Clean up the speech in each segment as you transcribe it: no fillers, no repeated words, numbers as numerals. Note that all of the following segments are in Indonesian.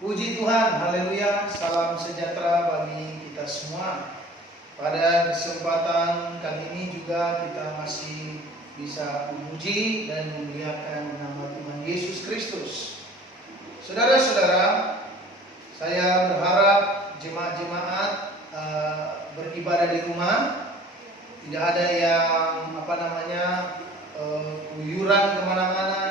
Puji Tuhan, haleluya, salam sejahtera bagi kita semua. Pada kesempatan kali ini juga kita masih bisa memuji dan memuliakan nama Tuhan Yesus Kristus. Saudara-saudara, saya berharap jemaat-jemaat beribadah di rumah, tidak ada yang keluyuran kemana-mana,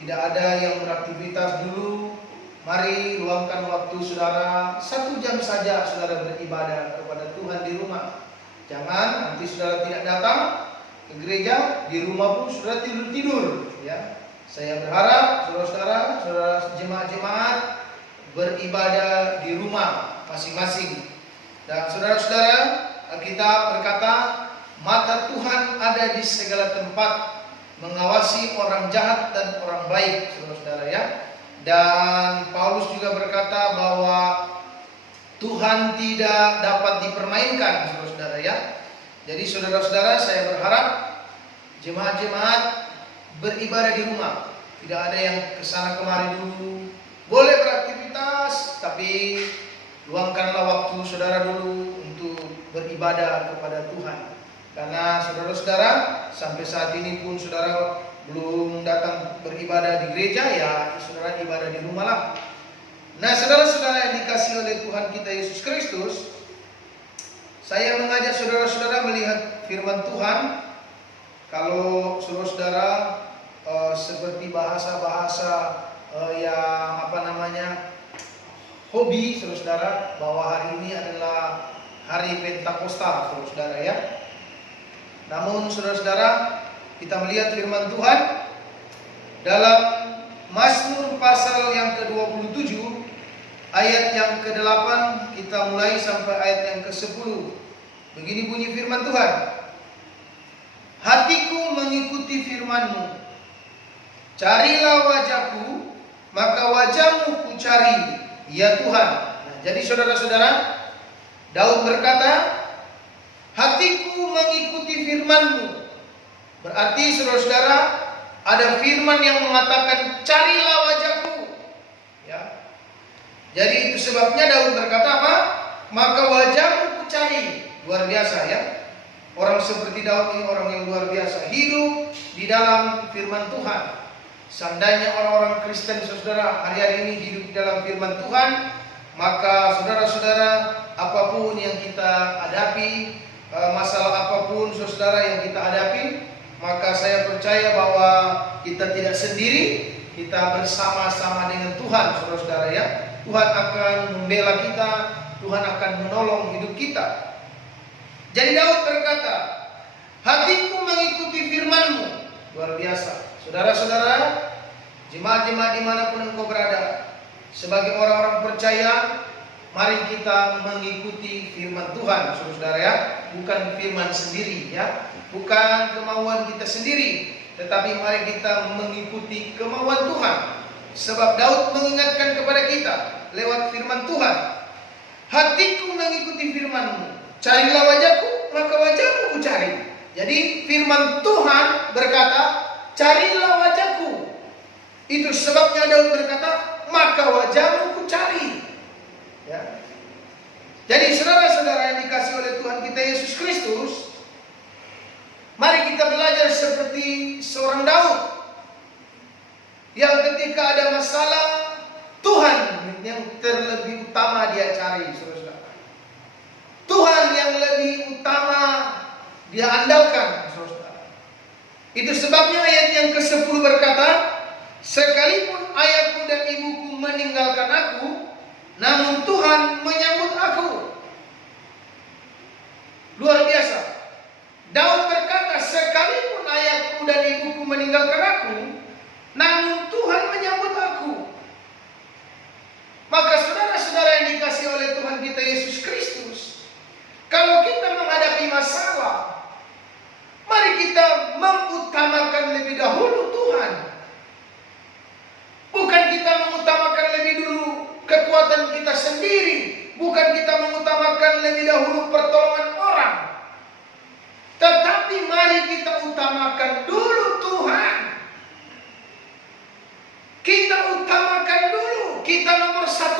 tidak ada yang beraktivitas dulu. Mari luangkan waktu saudara 1 jam saja saudara beribadah kepada Tuhan di rumah. Jangan nanti saudara tidak datang ke gereja, di rumah pun saudara tidur-tidur, ya. Saya berharap saudara-saudara jemaat-jemaat beribadah di rumah masing-masing. Dan saudara-saudara, Alkitab berkata, mata Tuhan ada di segala tempat, mengawasi orang jahat dan orang baik, saudara-saudara, ya. Dan Paulus juga berkata bahwa Tuhan tidak dapat dipermainkan, saudara-saudara, ya. Jadi saudara-saudara, saya berharap jemaat-jemaat beribadah di rumah. Tidak ada yang kesana kemari dulu. Boleh beraktivitas, tapi luangkanlah waktu saudara dulu untuk beribadah kepada Tuhan. Karena saudara-saudara, sampai saat ini pun saudara belum datang beribadah di gereja, ya saudara ibadah di rumah lah. Nah, saudara-saudara yang dikasihi oleh Tuhan kita Yesus Kristus, saya mengajak saudara-saudara melihat firman Tuhan. Kalau saudara-saudara seperti bahasa-bahasa yang hobi, saudara-saudara, bahwa hari ini adalah hari Pentakosta, saudara-saudara, ya. Namun saudara-saudara, kita melihat firman Tuhan dalam Mazmur pasal yang ke-27 ayat yang ke-8, kita mulai sampai ayat yang ke-10. Begini bunyi firman Tuhan. Hatiku mengikuti firman-Mu. Carilah wajahku, maka wajah-Mu ku cari, ya Tuhan. Nah, jadi saudara-saudara, Daud berkata, hatiku mengikuti firman-Mu. Berarti saudara-saudara, ada firman yang mengatakan carilah wajahku, ya. Jadi itu sebabnya Daud berkata apa? Maka wajahmu ku cari. Luar biasa, ya. Orang seperti Daud ini orang yang luar biasa, hidup di dalam firman Tuhan. Seandainya orang-orang Kristen saudara hari-hari ini hidup di dalam firman Tuhan, maka saudara-saudara, apapun yang kita hadapi, masalah apapun saudara yang kita hadapi, maka saya percaya bahwa kita tidak sendiri, kita bersama-sama dengan Tuhan, saudara-saudara, ya. Tuhan akan membela kita, Tuhan akan menolong hidup kita. Jadi Daud berkata, hatiku mengikuti firman-Mu. Luar biasa. Saudara-saudara, jemaat-jemaat dimanapun engkau berada, sebagai orang-orang percaya, mari kita mengikuti firman Tuhan, saudara-saudara, ya. Bukan firman sendiri, ya. Bukan kemauan kita sendiri, tetapi mari kita mengikuti kemauan Tuhan. Sebab Daud mengingatkan kepada kita lewat firman Tuhan, hatiku mengikuti firman-Mu. Carilah wajahku, maka wajah-Mu ku cari. Jadi firman Tuhan berkata, carilah wajahku. Itu sebabnya Daud berkata, maka wajah-Mu ku cari, ya. Jadi saudara-saudara yang dikasihi oleh Tuhan kita Yesus Kristus, mari kita belajar seperti seorang Daud yang ketika ada masalah, Tuhan yang terlebih utama dia cari, saudara-saudara. Tuhan yang lebih utama dia andalkan, saudara-saudara. Itu sebabnya ayat yang ke-10 berkata, sekalipun ayahku dan ibuku meninggalkan aku, namun Tuhan menyambut aku. Luar biasa. Daud berkata, sekalipun ayahku dan ibuku meninggalkan aku, namun Tuhan menyambut aku. Maka saudara-saudara yang dikasihi oleh Tuhan kita Yesus Kristus, kalau kita menghadapi masalah, mari kita mengutamakan lebih dahulu Tuhan. Bukan kita mengutamakan lebih dulu kekuatan kita sendiri, bukan kita mengutamakan lebih dahulu pertolongan orang, tetapi mari kita utamakan dulu Tuhan. Kita utamakan dulu, kita nomor 1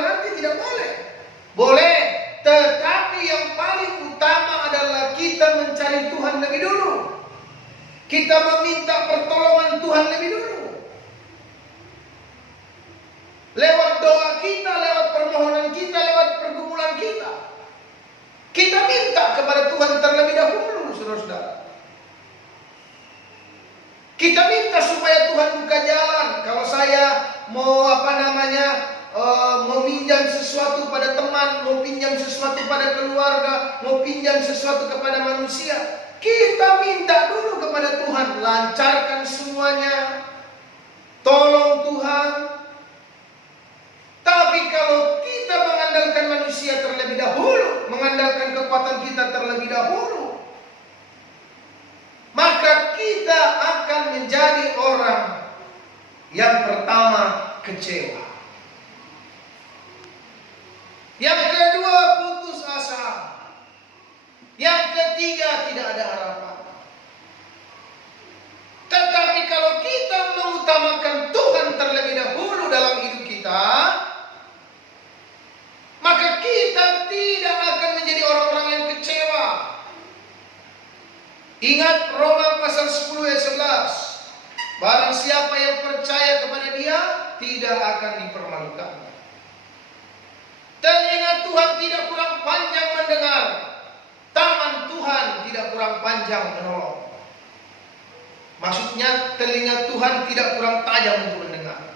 berarti tidak boleh. Boleh, tetapi yang paling utama adalah kita mencari Tuhan lebih dulu. Kita meminta pertolongan Tuhan lebih dulu. Lewat doa kita, lewat permohonan kita, lewat pergumulan kita. Kita minta kepada Tuhan terlebih dahulu, saudara-saudara. Kita minta supaya Tuhan buka jalan. Kalau saya mau mau pinjam sesuatu pada teman, mau pinjam sesuatu pada keluarga, mau pinjam sesuatu kepada manusia, kita minta dulu kepada Tuhan, lancarkan semuanya. Tolong Tuhan. Tapi kalau kita mengandalkan manusia terlebih dahulu, mengandalkan kekuatan kita terlebih dahulu, maka kita akan menjadi orang yang pertama kecewa. Yang kedua putus asa. Yang ketiga tidak ada harapan. Tetapi kalau kita mengutamakan Tuhan terlebih dahulu dalam hidup kita, maka kita tidak akan menjadi orang-orang yang kecewa. Ingat Roma pasal 10 ayat 11. Barang siapa yang percaya kepada Dia tidak akan dipermalukan. Telinga Tuhan tidak kurang panjang mendengar, tangan Tuhan tidak kurang panjang menolong. Maksudnya telinga Tuhan tidak kurang tajam untuk mendengar,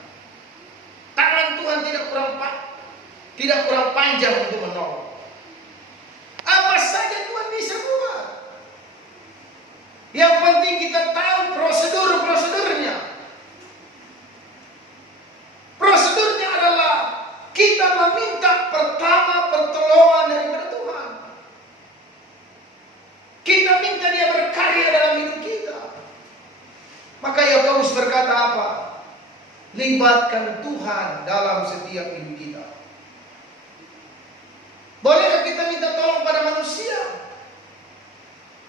tangan Tuhan tidak kurang panjang untuk menolong. Apa saja Tuhan bisa buat. Yang penting kita tahu prosedurnya. Prosedurnya adalah kita meminta pertama pertolongan daripada Tuhan. Kita minta Dia berkarya dalam hidup kita. Maka Yakobus berkata apa? Libatkan Tuhan dalam setiap hidup kita. Bolehkah kita minta tolong pada manusia?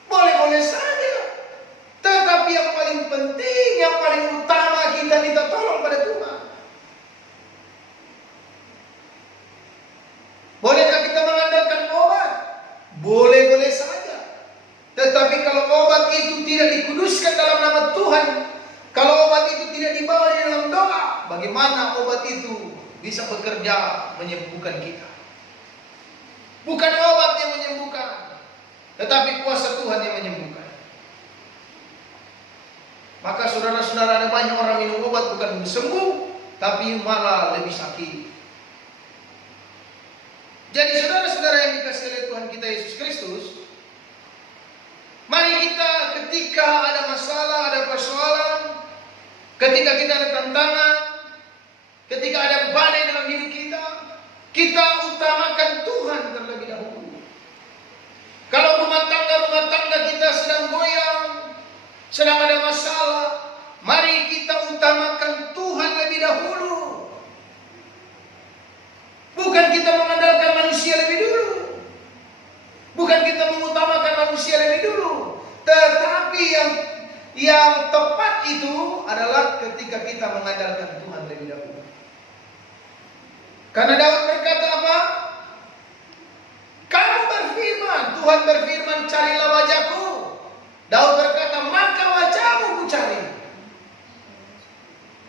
Boleh-boleh saja. Tetapi yang paling penting, yang paling utama kita minta tolong pada Tuhan. Bolehkah kita mengandalkan obat? Boleh-boleh saja. Tetapi kalau obat itu tidak dikuduskan dalam nama Tuhan, kalau obat itu tidak dibawa di dalam doa, bagaimana obat itu bisa bekerja menyembuhkan kita? Bukan obat yang menyembuhkan, tetapi kuasa Tuhan yang menyembuhkan. Maka saudara-saudara, ada banyak orang minum obat bukan sembuh, tapi malah lebih sakit. Jadi saudara-saudara yang dikasihi oleh Tuhan kita Yesus Kristus, mari kita ketika ada masalah, ada persoalan, ketika kita ada tantangan, ketika ada badai dalam hidup kita, kita utamakan Tuhan terlebih dahulu. Kalau rumah tangga kita sedang goyang, sedang ada masalah, mari kita utamakan Tuhan lebih dahulu. Bukan kita mengandalkan manusia lebih dulu. Bukan kita mengutamakan manusia lebih dulu. Tetapi yang tepat itu adalah ketika kita mengandalkan Tuhan lebih dahulu. Karena Daud berkata apa? Kamu berfirman, Tuhan berfirman, carilah wajahku. Daud berkata, maka wajahmu ku cari.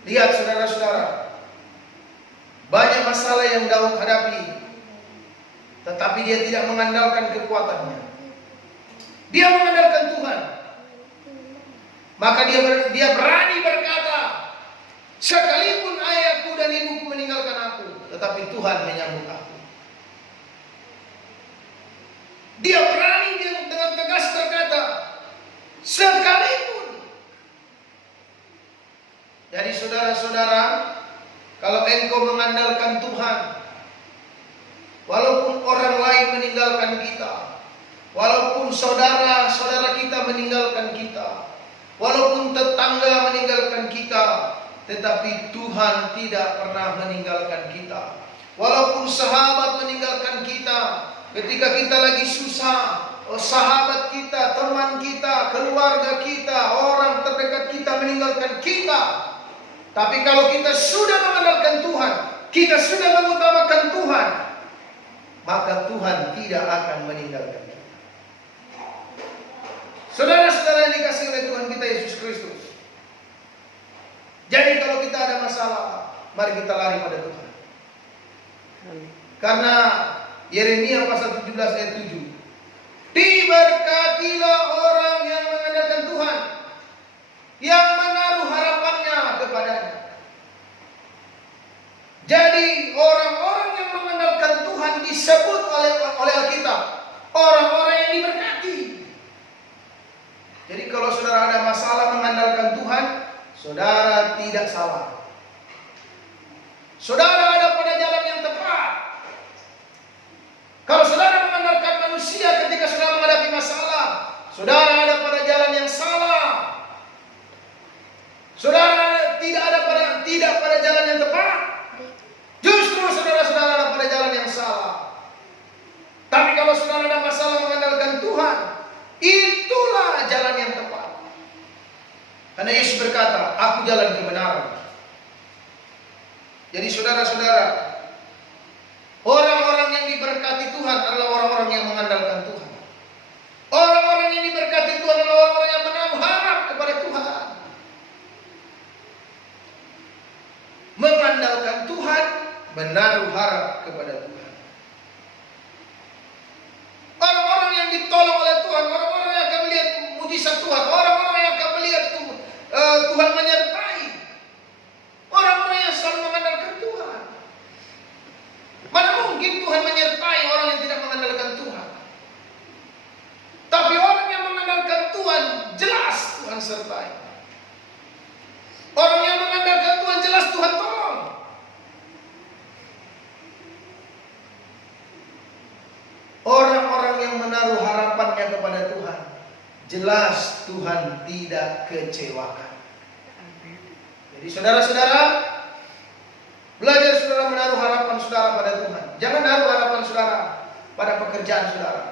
Lihat saudara-saudara, banyak masalah yang Daud hadapi, tetapi dia tidak mengandalkan kekuatannya. Dia mengandalkan Tuhan. Maka dia berani berkata, sekalipun ayahku dan ibuku meninggalkan aku, tetapi Tuhan menyambut aku. Dia berani dengan tegas berkata, sekalipun. Jadi saudara-saudara, kalau engkau mengandalkan Tuhan, walaupun orang lain meninggalkan kita, walaupun saudara-saudara kita meninggalkan kita, walaupun tetangga meninggalkan kita, tetapi Tuhan tidak pernah meninggalkan kita. Walaupun sahabat meninggalkan kita, ketika kita lagi susah, sahabat kita, teman kita, keluarga kita, orang terdekat kita meninggalkan kita. Tapi kalau kita sudah mengandalkan Tuhan, kita sudah mengutamakan Tuhan, maka Tuhan tidak akan meninggalkan kita. Saudara-saudara yang dikasihi oleh Tuhan kita Yesus Kristus. Jadi kalau kita ada masalah, mari kita lari pada Tuhan. Karena Yeremia pasal 17 ayat 7. Diberkatilah orang yang mengandalkan Tuhan, yang menaruh harapannya kepadanya. Jadi orang-orang yang mengandalkan Tuhan disebut oleh Alkitab orang-orang yang diberkati. Jadi kalau saudara ada masalah mengandalkan Tuhan, saudara tidak salah. Saudara ada pada jalan yang tepat. Kalau saudara mengandalkan manusia ketika saudara menghadapi masalah, saudara ada pada jalan yang salah. Saudara tidak pada jalan yang tepat. Justru saudara-saudara ada pada jalan yang salah. Tapi kalau saudara ada masalah mengandalkan Tuhan, itulah jalan yang tepat. Karena Yesus berkata, aku jalan kebenaran. Jadi saudara-saudara, orang-orang yang diberkati Tuhan adalah orang-orang yang mengandalkan Tuhan. Orang-orang yang diberkati Tuhan adalah orang-orang yang menaruh harap kepada Tuhan. Mengandalkan Tuhan, menaruh harap kepada Tuhan. Orang-orang yang ditolong oleh Tuhan, orang-orang yang akan melihat mujizat Tuhan, orang-orang yang akan melihat Tuhan menyertai, orang-orang yang selalu mengandalkan Tuhan. Mana mungkin Tuhan menyertai orang yang tidak mengandalkan Tuhan? Tapi orang yang mengandalkan Tuhan, jelas Tuhan sertai. Orang yang mengandalkan Tuhan, jelas Tuhan tolong. Orang-orang yang menaruh harapannya kepada Tuhan, jelas Tuhan tidak kecewakan. Jadi saudara-saudara, belajar saudara menaruh harapan saudara pada Tuhan. Jangan taruh harapan saudara pada pekerjaan saudara.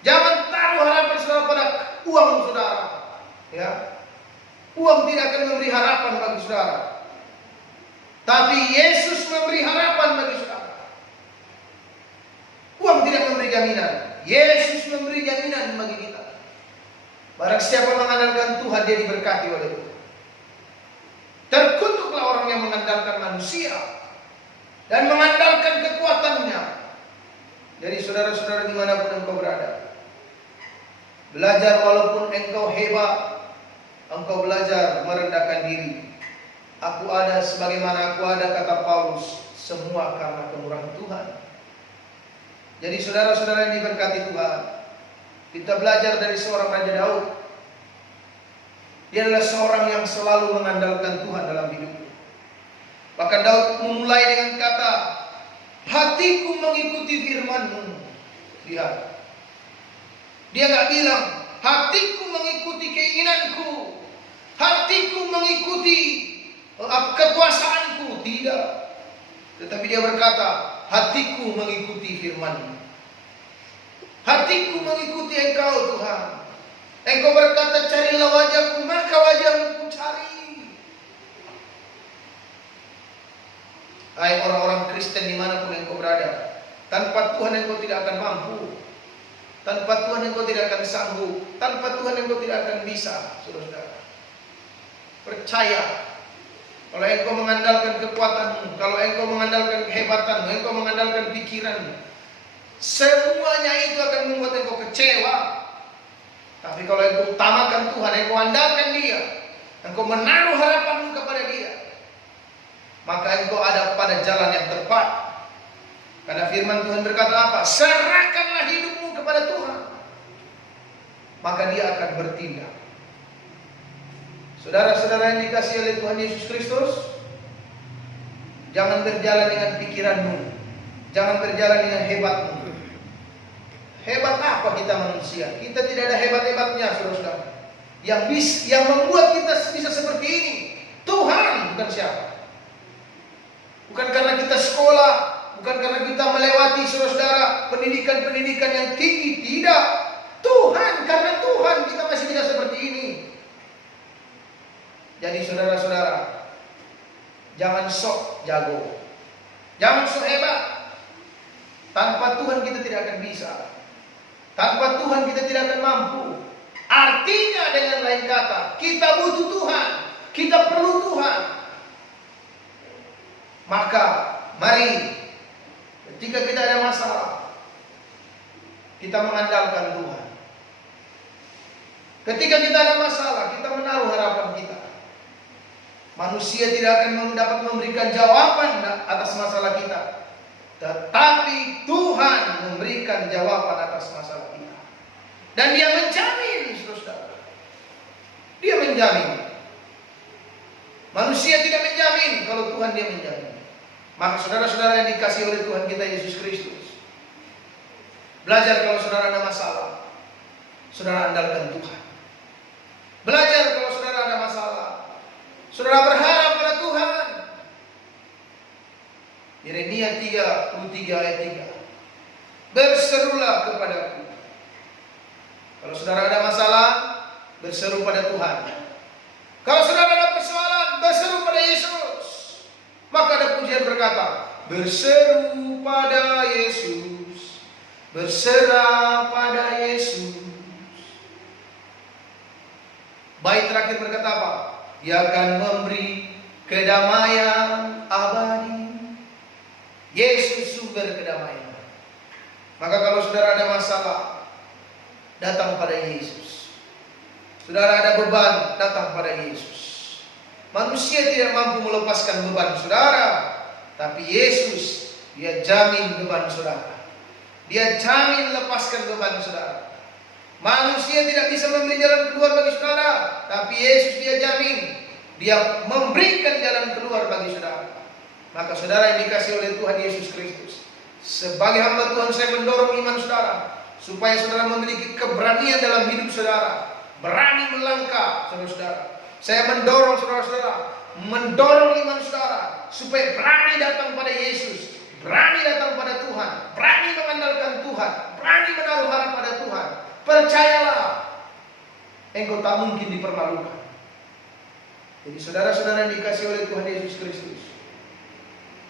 Jangan taruh harapan saudara pada uang saudara. Ya, uang tidak akan memberi harapan bagi saudara. Tapi Yesus memberi harapan bagi saudara. Uang tidak memberi jaminan. Yesus memberi jaminan bagi kita. Barang siapa mengandalkan Tuhan, dia diberkati oleh Tuhan. Terkutuklah orang yang mengandalkan manusia dan mengandalkan kekuatannya. Jadi saudara-saudara dimanapun engkau berada, belajar walaupun engkau hebat, engkau belajar merendahkan diri. Aku ada sebagaimana aku ada, kata Paulus, semua karena kemurahan Tuhan. Jadi saudara-saudara yang diberkati Tuhan, kita belajar dari seorang Raja Daud. Dia adalah seorang yang selalu mengandalkan Tuhan dalam hidupnya. Bahkan Daud memulai dengan kata, hatiku mengikuti firman-Mu. Lihat, dia nggak bilang hatiku mengikuti keinginanku, hatiku mengikuti kekuasaanku. Tidak. Tetapi dia berkata, hatiku mengikuti firman-Mu. Hatiku mengikuti Engkau Tuhan. Engkau berkata, carilah wajahku, maka wajahmu ku cari. Hai orang-orang Kristen dimanapun engkau berada, tanpa Tuhan engkau tidak akan mampu. Tanpa Tuhan engkau tidak akan sanggup. Tanpa Tuhan engkau tidak akan bisa, saudara-saudara. Percaya. Kalau engkau mengandalkan kekuatanmu, kalau engkau mengandalkan kehebatanmu, engkau mengandalkan pikiranmu, semuanya itu akan membuat engkau kecewa. Tapi kalau engkau utamakan Tuhan, engkau andalkan Dia, engkau menaruh harapanmu kepada Dia, maka engkau ada pada jalan yang tepat. Karena firman Tuhan berkata apa? Serahkanlah hidupmu kepada Tuhan, maka Dia akan bertindak. Saudara-saudara yang dikasihi oleh Tuhan Yesus Kristus, jangan berjalan dengan pikiranmu, jangan berjalan dengan hebatmu. Hebat apa kita manusia? Kita tidak ada hebat-hebatnya, saudara-saudara. Yang membuat kita bisa seperti ini, Tuhan, bukan siapa. Bukan karena kita sekolah, bukan karena kita melewati, saudara-saudara, pendidikan-pendidikan yang tinggi. Tidak. Tuhan, karena Tuhan kita masih bisa seperti ini. Jadi saudara-saudara, jangan sok jago. Jangan so hebat. Tanpa Tuhan kita tidak akan bisa. Tanpa Tuhan kita tidak akan mampu. Artinya dengan lain kata, kita butuh Tuhan. Kita perlu Tuhan. Maka mari ketika kita ada masalah, kita mengandalkan Tuhan. Ketika kita ada masalah, kita menaruh harapan kita. Manusia tidak akan dapat memberikan jawaban atas masalah kita, tetapi Tuhan memberikan jawaban atas masalah kita. Dan Dia menjamin, saudara. Dia menjamin. Manusia tidak menjamin, kalau Tuhan dia menjamin. Maka saudara-saudara yang dikasihi oleh Tuhan kita Yesus Kristus, belajar kalau saudara ada masalah, saudara andalkan Tuhan. Belajar kalau saudara ada masalah, saudara berharap pada Tuhan. Yeremia 33 ayat 3. Berserulah kepadaku. Kalau saudara ada masalah, berseru pada Tuhan. Kalau saudara ada persoalan, berseru pada Yesus. Maka ada pujian berkata, berseru pada Yesus, berserah pada Yesus. Bait terakhir berkata apa? Dia akan memberi kedamaian abadi. Yesus sumber kedamaian. Maka kalau saudara ada masalah, datang pada Yesus. Saudara ada beban, datang pada Yesus. Manusia tidak mampu melepaskan beban saudara, tapi Yesus, Dia jamin beban saudara. Dia jamin lepaskan beban saudara. Manusia tidak bisa memberi jalan keluar bagi saudara, tapi Yesus Dia jamin. Dia memberikan jalan keluar bagi saudara. Maka saudara yang dikasihi oleh Tuhan Yesus Kristus, sebagai hamba Tuhan saya mendorong iman saudara, supaya saudara memiliki keberanian dalam hidup saudara, berani melangkah, saudara-saudara. Saya mendorong saudara-saudara, mendorong iman saudara, supaya berani datang pada Yesus, berani datang pada Tuhan, berani mengandalkan Tuhan, berani menaruh harap pada Tuhan. Percayalah, engkau tak mungkin dipermalukan. Jadi saudara-saudara yang dikasihi oleh Tuhan Yesus Kristus,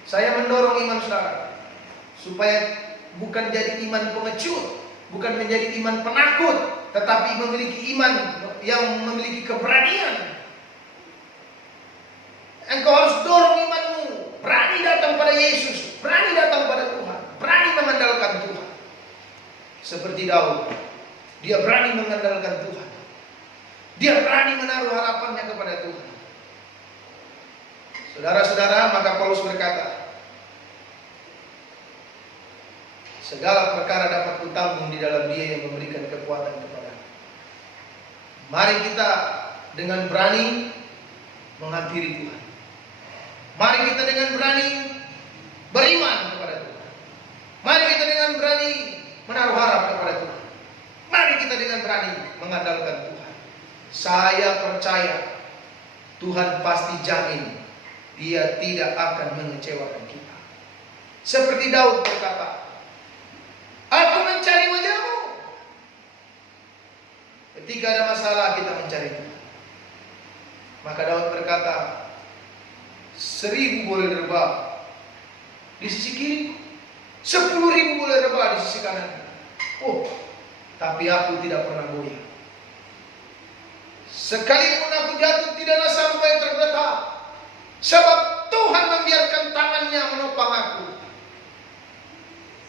saya mendorong iman saudara, supaya bukan jadi iman pengecut, bukan menjadi iman penakut, tetapi memiliki iman yang memiliki keberanian. Engkau harus dorong imanmu, berani datang pada Yesus, berani datang pada Tuhan, berani mengandalkan Tuhan. Seperti Daud, dia berani mengandalkan Tuhan. Dia berani menaruh harapannya kepada Tuhan. Saudara-saudara, maka Paulus berkata, segala perkara dapat kutanggung di dalam Dia yang memberikan kekuatan kepadaku. Mari kita dengan berani menghampiri Tuhan. Mari kita dengan berani beriman kepada Tuhan. Mari kita dengan berani menaruh harap kepada Tuhan. Mari kita dengan berani mengandalkan Tuhan. Saya percaya Tuhan pasti jamin Dia tidak akan mengecewakan kita. Seperti Daud berkata, aku mencari wajah-Mu. Ketika ada masalah kita mencari Tuhan. Maka Daud berkata, 1000 boleh rebah di sisi kiri, 10.000 boleh rebah di sisi kanan. Oh, tapi aku tidak pernah goyah. Sekalipun aku jatuh, tidaklah sampai tergeletak, sebab Tuhan membiarkan tangannya menopang aku.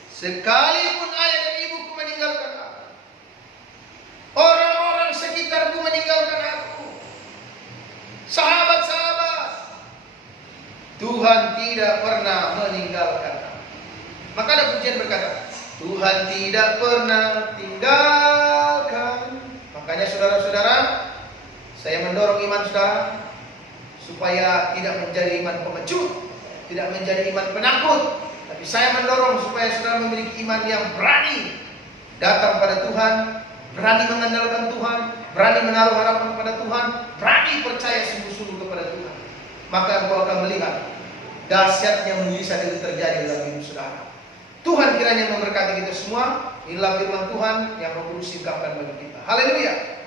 Sekalipun ayah dan ibuku meninggalkan aku, orang-orang sekitarku meninggalkan aku, sahabat-sahabat, Tuhan tidak pernah meninggalkan aku. Maka ada pujian berkata, Tuhan tidak pernah tinggalkan. Makanya saudara-saudara, saya mendorong iman saudara supaya tidak menjadi iman pengecut, tidak menjadi iman penakut, tapi saya mendorong supaya saudara memiliki iman yang berani datang pada Tuhan, berani mengandalkan Tuhan, berani menaruh harapan kepada Tuhan, berani percaya sungguh-sungguh kepada Tuhan. Maka engkau akan melihat dahsyatnya mujizat yang terjadi dalam hidup saudara. Tuhan kiranya memberkati kita semua. Inilah firman Tuhan yang Roh Kudus singkapkan bagi kita. Haleluya.